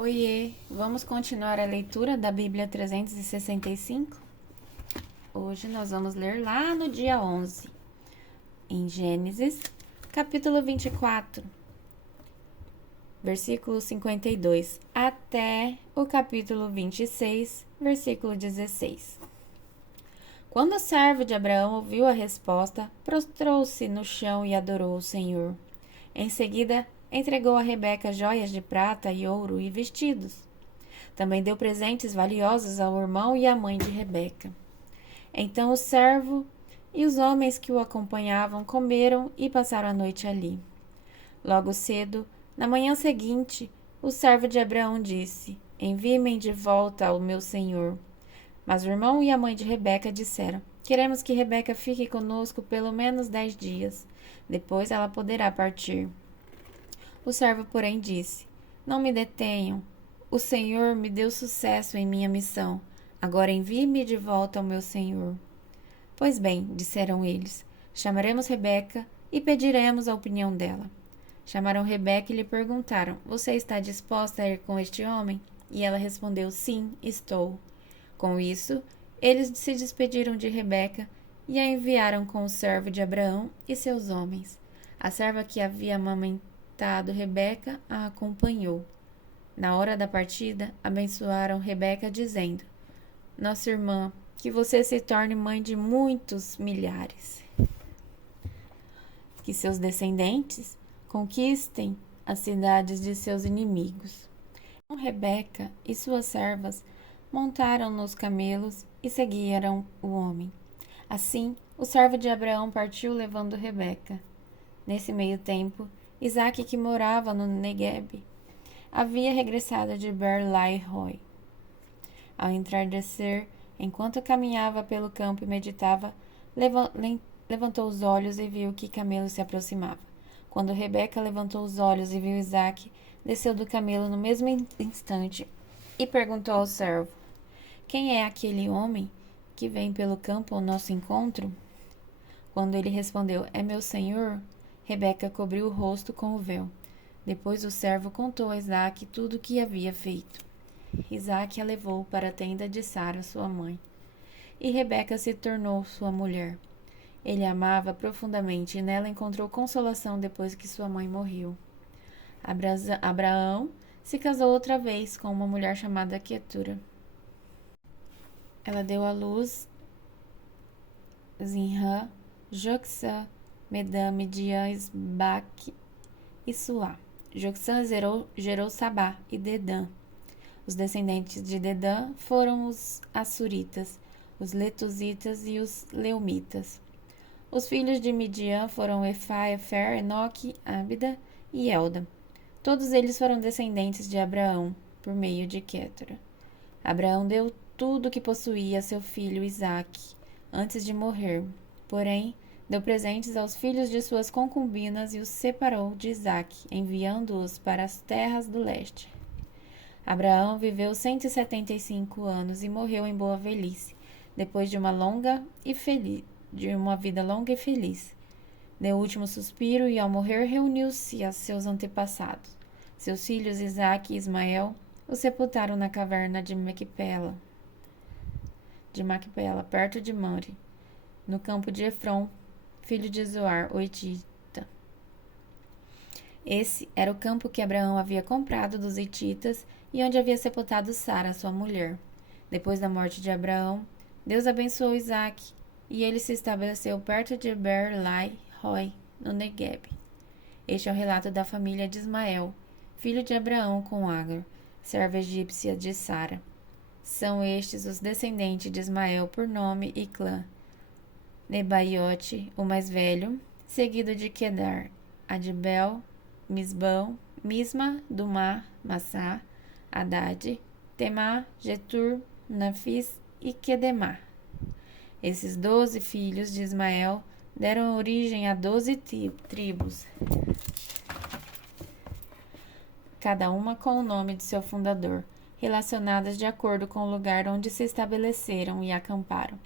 Oiê, vamos continuar a leitura da Bíblia 365? Hoje nós vamos ler lá no dia 11, em Gênesis, capítulo 24, versículo 52, até o capítulo 26, versículo 16. Quando o servo de Abraão ouviu a resposta, prostrou-se no chão e adorou o Senhor. Em seguida, entregou a Rebeca joias de prata e ouro e vestidos. Também deu presentes valiosos ao irmão e à mãe de Rebeca. Então o servo e os homens que o acompanhavam comeram e passaram a noite ali. Logo cedo, na manhã seguinte, o servo de Abraão disse: Envie-me de volta ao meu senhor. Mas o irmão e a mãe de Rebeca disseram: Queremos que Rebeca fique conosco pelo menos 10 dias. Depois ela poderá partir. O servo, porém, disse: Não me detenham. O Senhor me deu sucesso em minha missão. Agora envie-me de volta ao meu senhor. Pois bem, disseram eles, chamaremos Rebeca e pediremos a opinião dela. Chamaram Rebeca e lhe perguntaram: Você está disposta a ir com este homem? E ela respondeu: Sim, estou. Com isso, eles se despediram de Rebeca e a enviaram com o servo de Abraão e seus homens. A serva que havia amamentado Rebeca a acompanhou. Na hora da partida, abençoaram Rebeca, dizendo: Nossa irmã, que você se torne mãe de muitos milhares. Que seus descendentes conquistem as cidades de seus inimigos. Rebeca e suas servas montaram nos camelos e seguiram o homem. Assim, o servo de Abraão partiu levando Rebeca. Nesse meio tempo, Isaque, que morava no Negueb, havia regressado de Ber-lai-roi. Ao entardecer, enquanto caminhava pelo campo e meditava, levantou os olhos e viu que camelo se aproximava. Quando Rebeca levantou os olhos e viu Isaque, desceu do camelo no mesmo instante e perguntou ao servo: Quem é aquele homem que vem pelo campo ao nosso encontro? Quando ele respondeu: É meu senhor, Rebeca cobriu o rosto com o véu. Depois o servo contou a Isaque tudo o que havia feito. Isaque a levou para a tenda de Sara, sua mãe, e Rebeca se tornou sua mulher. Ele a amava profundamente e nela encontrou consolação depois que sua mãe morreu. Abraão se casou outra vez com uma mulher chamada Quetura. Ela deu à luz Zinrã, Joxã, Medã, Midian, Isbaque e Suá. Joxã gerou Sabá e Dedã. Os descendentes de Dedã foram os Assuritas, os Letuzitas e os Leumitas. Os filhos de Midian foram Efá, Efer, Enoque, Ábida e Elda. Todos eles foram descendentes de Abraão, por meio de Quetura. Abraão deu tudo o que possuía a seu filho Isaque, antes de morrer. Porém, deu presentes aos filhos de suas concubinas e os separou de Isaque, enviando-os para as terras do leste. Abraão viveu 175 anos e morreu em boa velhice, depois de uma vida longa e feliz. Deu o último suspiro e, ao morrer, reuniu-se a seus antepassados. Seus filhos Isaque e Ismael o sepultaram na caverna de Macpela, perto de Mamre, no campo de Efron, filho de Zoar, o Hitita. Esse era o campo que Abraão havia comprado dos hititas e onde havia sepultado Sara, sua mulher. Depois da morte de Abraão, Deus abençoou Isaque e ele se estabeleceu perto de Ber-lai-roi, no Negueb. Este é o relato da família de Ismael, filho de Abraão com Agar, serva egípcia de Sara. São estes os descendentes de Ismael por nome e clã: Nebaiote, o mais velho, seguido de Quedar, Adbel, Misbão, Misma, Dumá, Massá, Haddad, Temá, Getur, Nafis e Quedemá. Esses 12 filhos de Ismael deram origem a 12 tribos, cada uma com o nome de seu fundador, relacionadas de acordo com o lugar onde se estabeleceram e acamparam.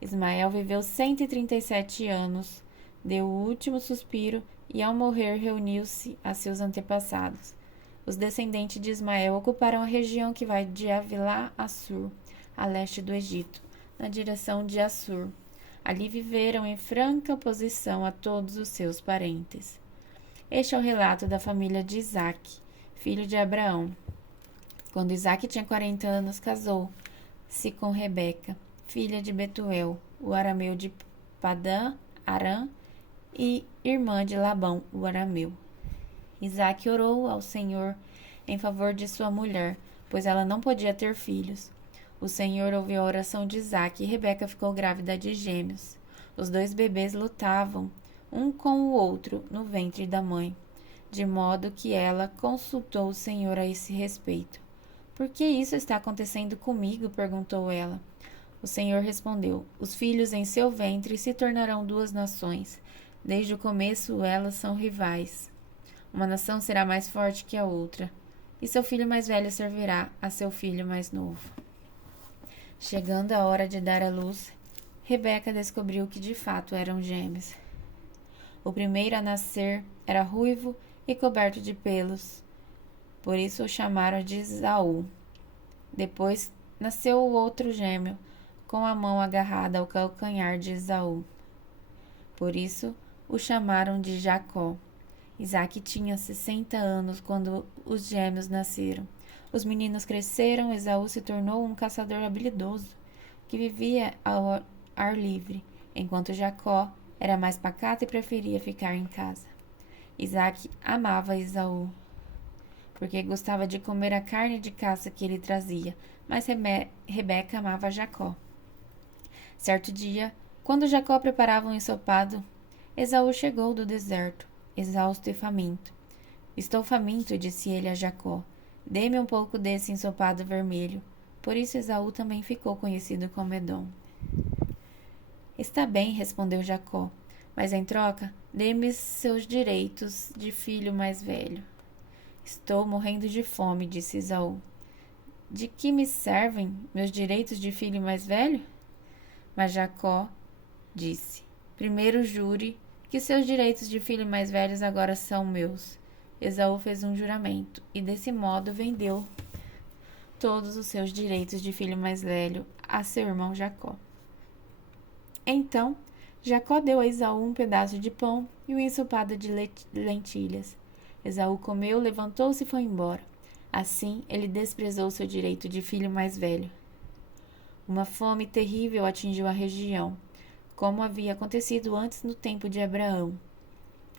Ismael viveu 137 anos, deu o último suspiro e, ao morrer, reuniu-se a seus antepassados. Os descendentes de Ismael ocuparam a região que vai de Havilá a Sur, a leste do Egito, na direção de Assur. Ali viveram em franca oposição a todos os seus parentes. Este é o relato da família de Isaque, filho de Abraão. Quando Isaque tinha 40 anos, casou-se com Rebeca, filha de Betuel, o arameu de Padã Arã, e irmã de Labão, o arameu. Isaque orou ao Senhor em favor de sua mulher, pois ela não podia ter filhos. O Senhor ouviu a oração de Isaque e Rebeca ficou grávida de gêmeos. Os dois bebês lutavam, um com o outro, no ventre da mãe, de modo que ela consultou o Senhor a esse respeito. Por que isso está acontecendo comigo? Perguntou ela. O Senhor respondeu: os filhos em seu ventre se tornarão duas nações. Desde o começo elas são rivais. Uma nação será mais forte que a outra, e seu filho mais velho servirá a seu filho mais novo. Chegando a hora de dar à luz, Rebeca descobriu que de fato eram gêmeos. O primeiro a nascer era ruivo e coberto de pelos, por isso o chamaram de Esaú. Depois nasceu o outro gêmeo, com a mão agarrada ao calcanhar de Esaú. Por isso o chamaram de Jacó. Isaque tinha 60 anos quando os gêmeos nasceram. Os meninos cresceram, Esaú se tornou um caçador habilidoso, que vivia ao ar livre, enquanto Jacó era mais pacato e preferia ficar em casa. Isaque amava Esaú, porque gostava de comer a carne de caça que ele trazia, mas Rebeca amava Jacó. Certo dia, quando Jacó preparava um ensopado, Esaú chegou do deserto, exausto e faminto. Estou faminto, disse ele a Jacó. Dê-me um pouco desse ensopado vermelho. Por isso Esaú também ficou conhecido como Edom. Está bem, respondeu Jacó, mas em troca, dê-me seus direitos de filho mais velho. Estou morrendo de fome, disse Esaú. De que me servem meus direitos de filho mais velho? Mas Jacó disse: primeiro jure que seus direitos de filho mais velhos agora são meus. Esaú fez um juramento e desse modo vendeu todos os seus direitos de filho mais velho a seu irmão Jacó. Então, Jacó deu a Esaú um pedaço de pão e um ensopado de lentilhas. Esaú comeu, levantou-se e foi embora. Assim, ele desprezou seu direito de filho mais velho. Uma fome terrível atingiu a região, como havia acontecido antes no tempo de Abraão.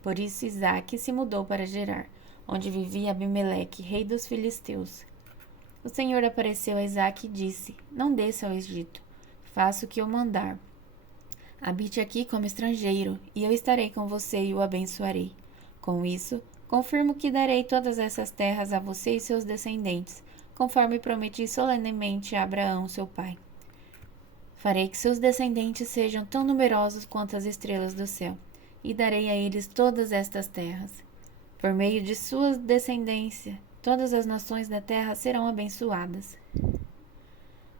Por isso Isaque se mudou para Gerar, onde vivia Abimeleque, rei dos filisteus. O Senhor apareceu a Isaque e disse: não desça ao Egito, faça o que eu mandar. Habite aqui como estrangeiro, e eu estarei com você e o abençoarei. Com isso, confirmo que darei todas essas terras a você e seus descendentes, conforme prometi solenemente a Abraão, seu pai. Farei que seus descendentes sejam tão numerosos quanto as estrelas do céu, e darei a eles todas estas terras. Por meio de sua descendência, todas as nações da terra serão abençoadas.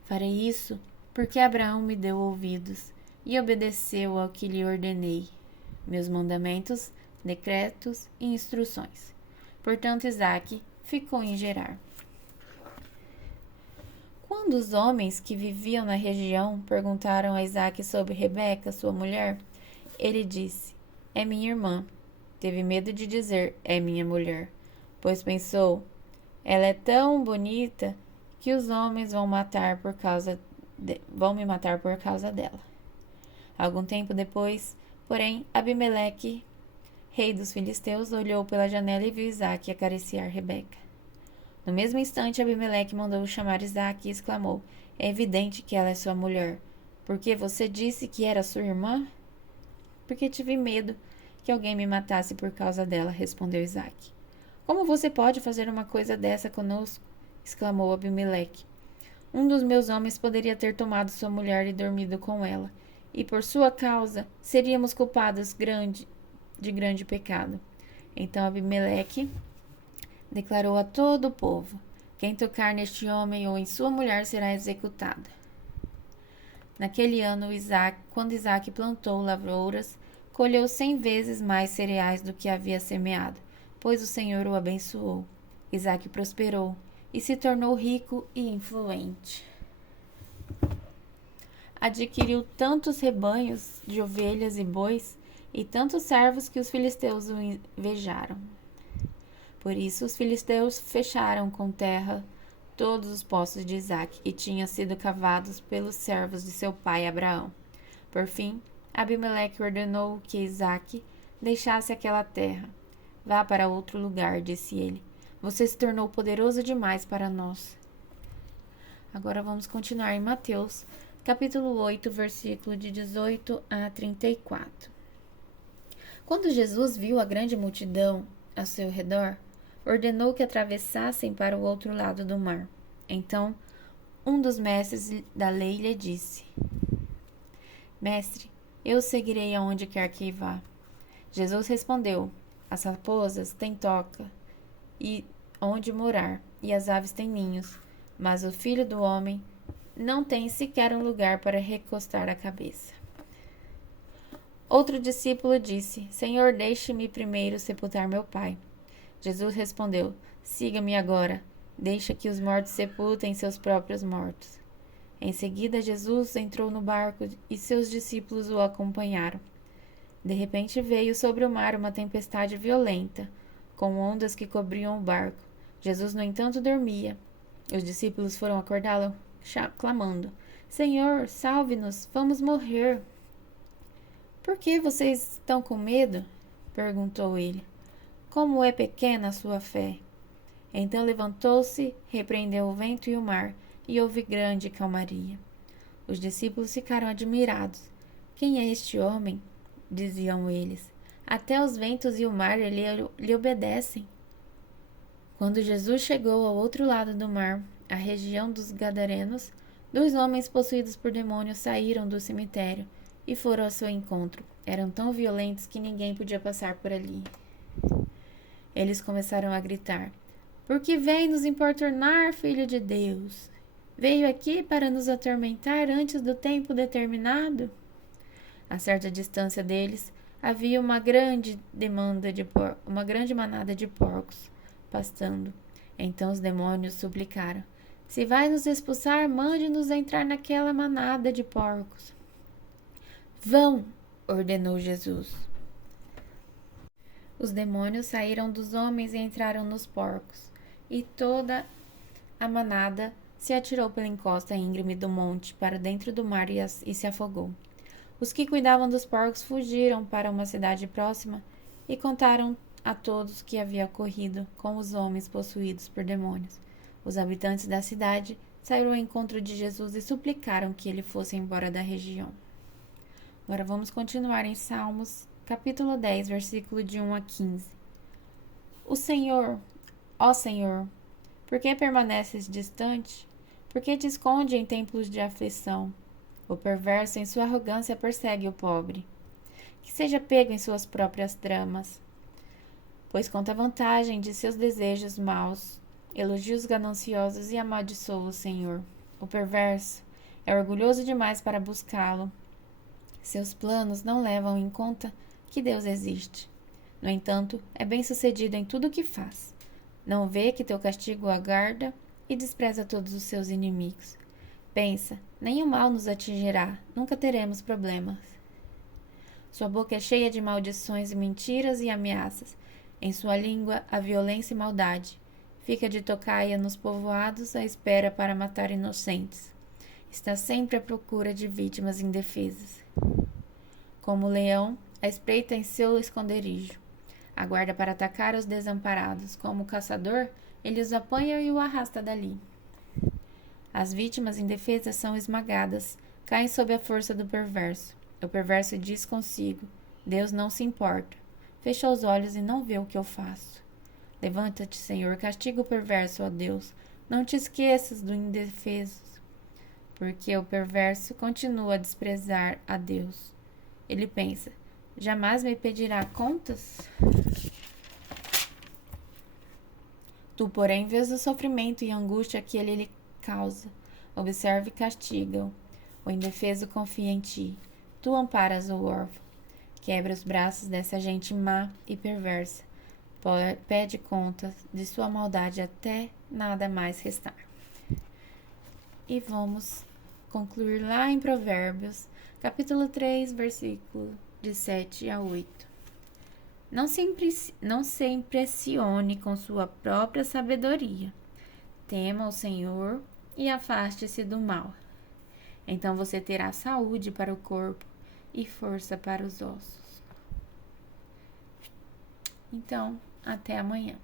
Farei isso porque Abraão me deu ouvidos e obedeceu ao que lhe ordenei, meus mandamentos, decretos e instruções. Portanto, Isaque ficou em Gerar. Quando os homens que viviam na região perguntaram a Isaque sobre Rebeca, sua mulher, ele disse: é minha irmã. Teve medo de dizer: é minha mulher, pois pensou: ela é tão bonita que os homens vão me matar por causa dela. Algum tempo depois, porém, Abimeleque, rei dos filisteus, olhou pela janela e viu Isaque acariciar Rebeca. No mesmo instante, Abimeleque mandou chamar Isaque e exclamou: é evidente que ela é sua mulher. Porque você disse que era sua irmã? Porque tive medo que alguém me matasse por causa dela, respondeu Isaque. Como você pode fazer uma coisa dessa conosco? Exclamou Abimeleque. Um dos meus homens poderia ter tomado sua mulher e dormido com ela, e por sua causa seríamos culpados de grande pecado. Então Abimeleque declarou a todo o povo: quem tocar neste homem ou em sua mulher será executado. Naquele ano, quando Isaque plantou lavouras, colheu 100 vezes mais cereais do que havia semeado, pois o Senhor o abençoou. Isaque prosperou e se tornou rico e influente. Adquiriu tantos rebanhos de ovelhas e bois e tantos servos que os filisteus o invejaram. Por isso os filisteus fecharam com terra todos os poços de Isaque, que tinham sido cavados pelos servos de seu pai Abraão. Por fim, Abimeleque ordenou que Isaque deixasse aquela terra. Vá para outro lugar, disse ele. Você se tornou poderoso demais para nós. Agora vamos continuar em Mateus, capítulo 8, versículo de 18 a 34. Quando Jesus viu a grande multidão ao seu redor, ordenou que atravessassem para o outro lado do mar. Então, um dos mestres da lei lhe disse: Mestre, eu seguirei aonde quer que vá. Jesus respondeu: As raposas têm toca e onde morar, e as aves têm ninhos, mas o Filho do Homem não tem sequer um lugar para recostar a cabeça. Outro discípulo disse: Senhor, deixe-me primeiro sepultar meu pai. Jesus respondeu: Siga-me agora, deixa que os mortos sepultem seus próprios mortos. Em seguida, Jesus entrou no barco e seus discípulos o acompanharam. De repente veio sobre o mar uma tempestade violenta, com ondas que cobriam o barco. Jesus, no entanto, dormia. Os discípulos foram acordá-lo, clamando: Senhor, salve-nos, vamos morrer. Por que vocês estão com medo? Perguntou ele. Como é pequena a sua fé? Então levantou-se, repreendeu o vento e o mar, e houve grande calmaria. Os discípulos ficaram admirados. Quem é este homem? Diziam eles. Até os ventos e o mar lhe obedecem. Quando Jesus chegou ao outro lado do mar, a região dos Gadarenos, 2 homens possuídos por demônios saíram do cemitério e foram ao seu encontro. Eram tão violentos que ninguém podia passar por ali. Eles começaram a gritar: Por que vem nos importunar, Filho de Deus? Veio aqui para nos atormentar antes do tempo determinado? A certa distância deles havia uma grande manada de porcos pastando. Então os demônios suplicaram: Se vai nos expulsar, mande-nos entrar naquela manada de porcos. Vão, ordenou Jesus. Os demônios saíram dos homens e entraram nos porcos, e toda a manada se atirou pela encosta íngreme do monte para dentro do mar e se afogou. Os que cuidavam dos porcos fugiram para uma cidade próxima e contaram a todos o que havia ocorrido com os homens possuídos por demônios. Os habitantes da cidade saíram ao encontro de Jesus e suplicaram que ele fosse embora da região. Agora vamos continuar em Salmos, capítulo 10, versículo de 1 a 15. O Senhor, ó Senhor, por que permaneces distante? Por que te esconde em tempos de aflição? O perverso em sua arrogância persegue o pobre, que seja pego em suas próprias tramas. Pois conta vantagem de seus desejos maus, elogia os gananciosos e amaldiçoa o Senhor. O perverso é orgulhoso demais para buscá-lo. Seus planos não levam em conta que Deus existe. No entanto, é bem-sucedido em tudo o que faz. Não vê que teu castigo o aguarda e despreza todos os seus inimigos. Pensa, nenhum mal nos atingirá, nunca teremos problemas. Sua boca é cheia de maldições e mentiras e ameaças. Em sua língua há violência e maldade. Fica de tocaia nos povoados à espera para matar inocentes. Está sempre à procura de vítimas indefesas. Como o leão, a espreita em seu esconderijo. Aguarda para atacar os desamparados. Como caçador, ele os apanha e o arrasta dali. As vítimas indefesas são esmagadas, caem sob a força do perverso. O perverso diz consigo: Deus não se importa. Fecha os olhos e não vê o que eu faço. Levanta-te, Senhor, castiga o perverso, ó Deus. Não te esqueças do indefeso, porque o perverso continua a desprezar a Deus. Ele pensa: jamais me pedirá contas? Tu, porém, vês o sofrimento e a angústia que ele lhe causa. Observe e castiga-o. O indefeso confia em ti. Tu amparas o órfão. Quebra os braços dessa gente má e perversa. pede conta de sua maldade até nada mais restar. E vamos concluir lá em Provérbios, capítulo 3, versículo de 7 a 8. Não se impressione com sua própria sabedoria. Tema o Senhor e afaste-se do mal. Então você terá saúde para o corpo e força para os ossos. Então, até amanhã.